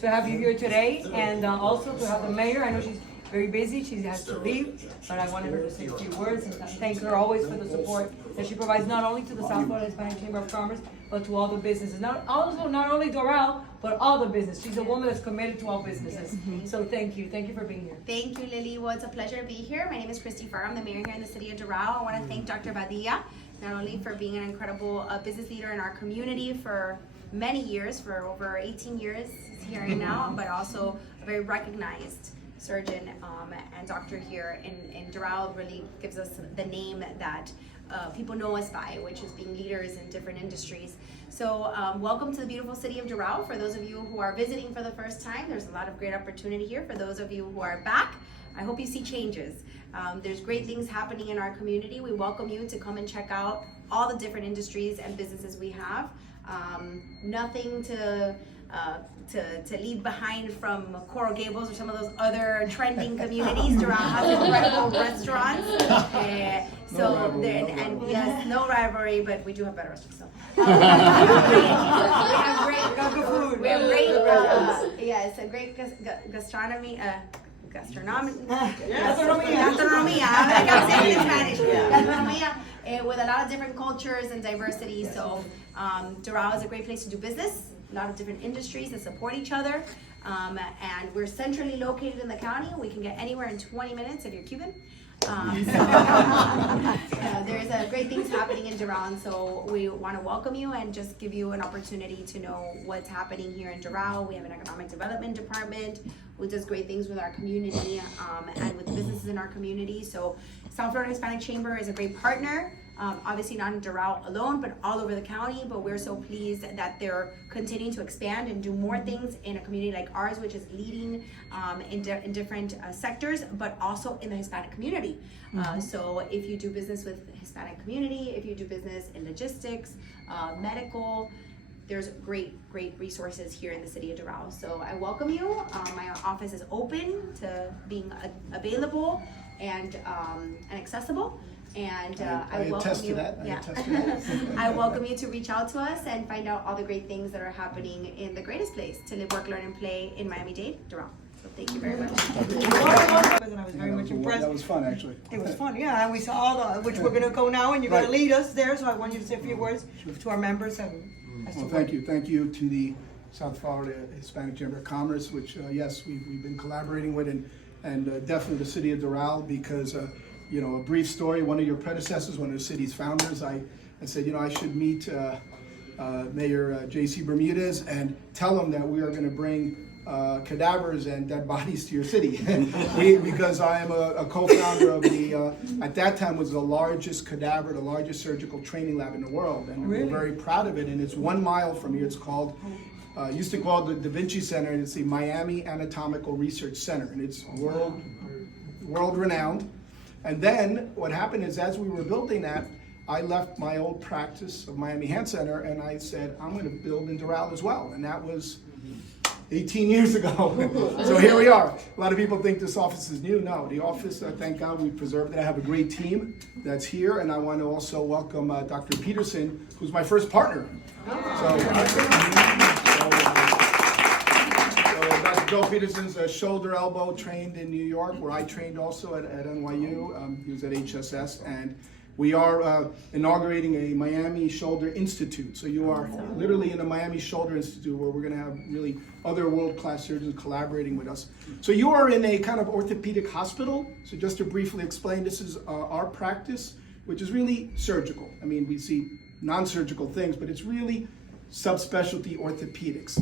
to have you here today, and also to have the mayor. I know she's very busy, she has to leave, but I wanted her to say a few words and thank her always for the support that she provides not only to the South Florida Hispanic Chamber of Commerce, but to all the businesses. Not only Doral, but all the business. She's a woman that's committed to all businesses. So thank you for being here. Thank you, Lily. Well, it's a pleasure to be here. My name is Christy Farr. I'm the mayor here in the city of Doral. I want to thank Dr. Badilla, not only for being an incredible business leader in our community for many years, for over 18 years here and now, but also a very recognized surgeon and doctor here in Doral. Really gives us the name that people know us by, which is being leaders in different industries. So welcome to the beautiful city of Doral. For those of you who are visiting for the first time, there's a lot of great opportunity here. For those of you who are back, I hope you see changes. There's great things happening in our community. We welcome you to come and check out all the different industries and businesses we have. Nothing to leave behind from Coral Gables or some of those other trending communities. Doral has incredible restaurants. Yes, no rivalry, but we do have better restaurants. So. We have great food. We have great, yes, a great gastronomy. Gastronomia. I can't say it in Spanish. Gastronomia with a lot of different cultures and diversity. So Doral is a great place to do business. A lot of different industries that support each other. And we're centrally located in the county. We can get anywhere in 20 minutes if you're Cuban. There's great things happening in Doral, and so we want to welcome you and just give you an opportunity to know what's happening here in Doral. We have an economic development department who does great things with our community and with businesses in our community. So South Florida Hispanic Chamber is a great partner. Obviously not in Doral alone, but all over the county. But we're so pleased that they're continuing to expand and do more things in a community like ours, which is leading in different sectors, but also in the Hispanic community. So if you do business with the Hispanic community, if you do business in logistics, medical, there's great resources here in the city of Doral. So I welcome you. My office is open to being available and accessible. And I welcome you. I welcome you to reach out to us and find out all the great things that are happening in the greatest place to live, work, learn, and play in Miami-Dade, Doral. So thank you very much. I was very much impressed. That was fun, actually. It was fun, yeah. And we saw all the, which we're going to go now, and you're going to lead us there. So I want you to say a few words to our members. Well, thank you. Thank you to the South Florida Hispanic Chamber of Commerce, which, yes, we've been collaborating with, and definitely the city of Doral, because you know, a brief story, one of your predecessors, one of the city's founders, I said, you know, I should meet Mayor J.C. Bermudez and tell him that we are going to bring cadavers and dead bodies to your city. Because I am a co-founder of the, at that time was the largest cadaver, the largest surgical training lab in the world. And we're very proud of it. And it's 1 mile from here. It's called, used to call it the Da Vinci Center, and it's the Miami Anatomical Research Center. And it's world renowned. And then what happened is, as we were building that, I left my old practice of Miami Hand Center, and I said, I'm going to build in Doral as well. And that was 18 years ago. So here we are. A lot of people think this office is new. No, the office, thank God we preserved it. I have a great team that's here, and I want to also welcome Dr. Peterson, who's my first partner. Joe Peterson's shoulder elbow trained in New York, where I trained also at NYU. He was at HSS, and we are inaugurating a Miami Shoulder Institute. So you are literally in the Miami Shoulder Institute, where we're going to have really other world-class surgeons collaborating with us. So you are in a kind of orthopedic hospital. So just to briefly explain, this is our practice, which is really surgical. I mean, we see non-surgical things, but it's really subspecialty orthopedics.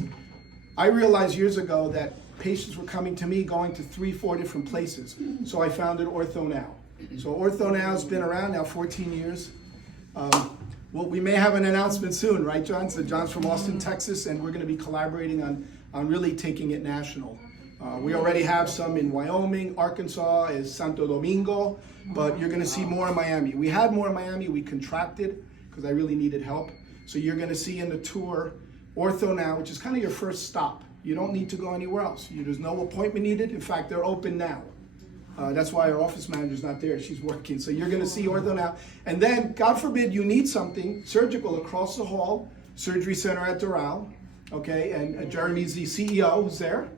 I realized years ago that patients were coming to me going to 3-4 different places. So I founded OrthoNOW. So OrthoNOW has been around now 14 years. Well, we may have an announcement soon, right, John? So John's from Austin, Texas, and we're going to be collaborating on really taking it national. We already have some in Wyoming, Arkansas, is Santo Domingo, but you're going to see more in Miami. We had more in Miami. We contracted because I really needed help. So you're going to see in the tour OrthoNOW, which is kind of your first stop. You don't need to go anywhere else. There's no appointment needed. In fact, they're open now. That's why our office manager's not there. She's working. So you're going to see OrthoNOW. And then, God forbid, you need something surgical across the hall, Surgery Center at Doral. okay? And Jeremy's the CEO who's there.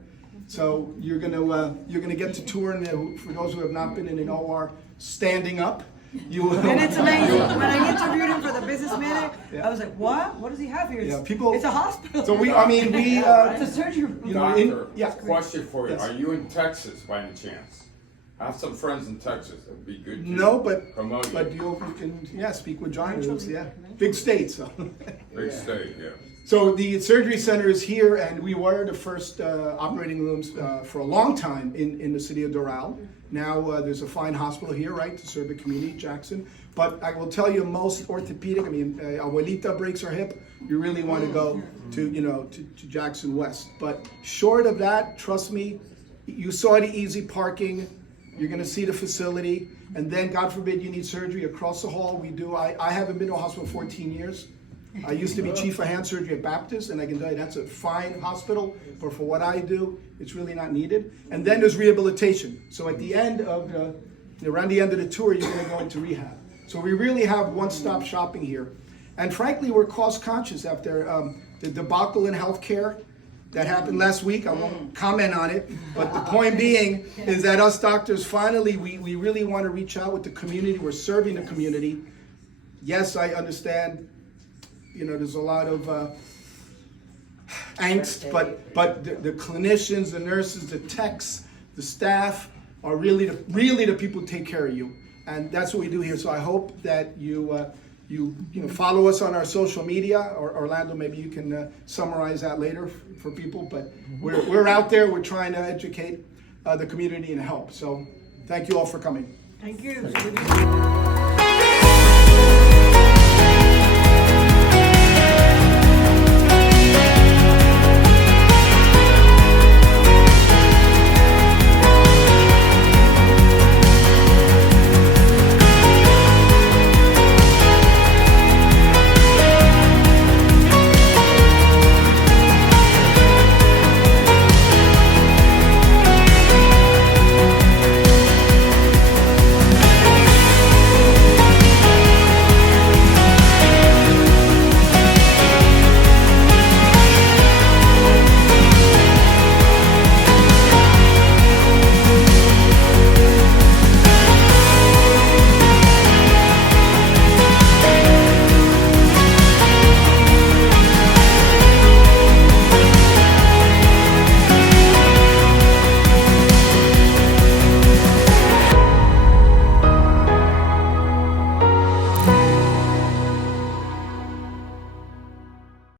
So you're gonna get to tour, and for those who have not been in an OR standing up, you will. And it's amazing. When I interviewed him for the Business Minute, Yeah. I was like, what? What does he have here? It's, Yeah, people- it's a hospital. So we, it's a surgery room. you know, Doctor, yeah. question for you. Yes. Are you in Texas by any chance? I have some friends in Texas. It'd be good to No, but promote you. you can, yeah, speak with John. Yeah, big state, so. Big state, yeah. So the surgery center is here, and we were the first operating rooms for a long time in the city of Doral. Now there's a fine hospital here, right, to serve the community, Jackson. But I will tell you, most orthopedic, Abuelita breaks her hip, you really want to go to Jackson West. But short of that, trust me, you saw the easy parking, you're going to see the facility, and then God forbid you need surgery across the hall. We do. I haven't been to a hospital in 14 years. I used to be chief of hand surgery at Baptist, and I can tell you that's a fine hospital, but for what I do, it's really not needed. And then there's rehabilitation. So at the end of around the end of the tour, you're going to go into rehab. So we really have one-stop shopping here. And frankly, we're cost conscious after the debacle in healthcare that happened last week. I won't comment on it, but the point being is that us doctors, finally, we really want to reach out with the community. We're serving the community. Yes, I understand, there's a lot of angst, but the clinicians, the nurses, the techs, the staff are really the people who take care of you. And that's what we do here. So I hope that you follow us on our social media, or Orlando, maybe you can summarize that later for people. But we're out there. We're trying to educate the community and help. So thank you all for coming. Thank you.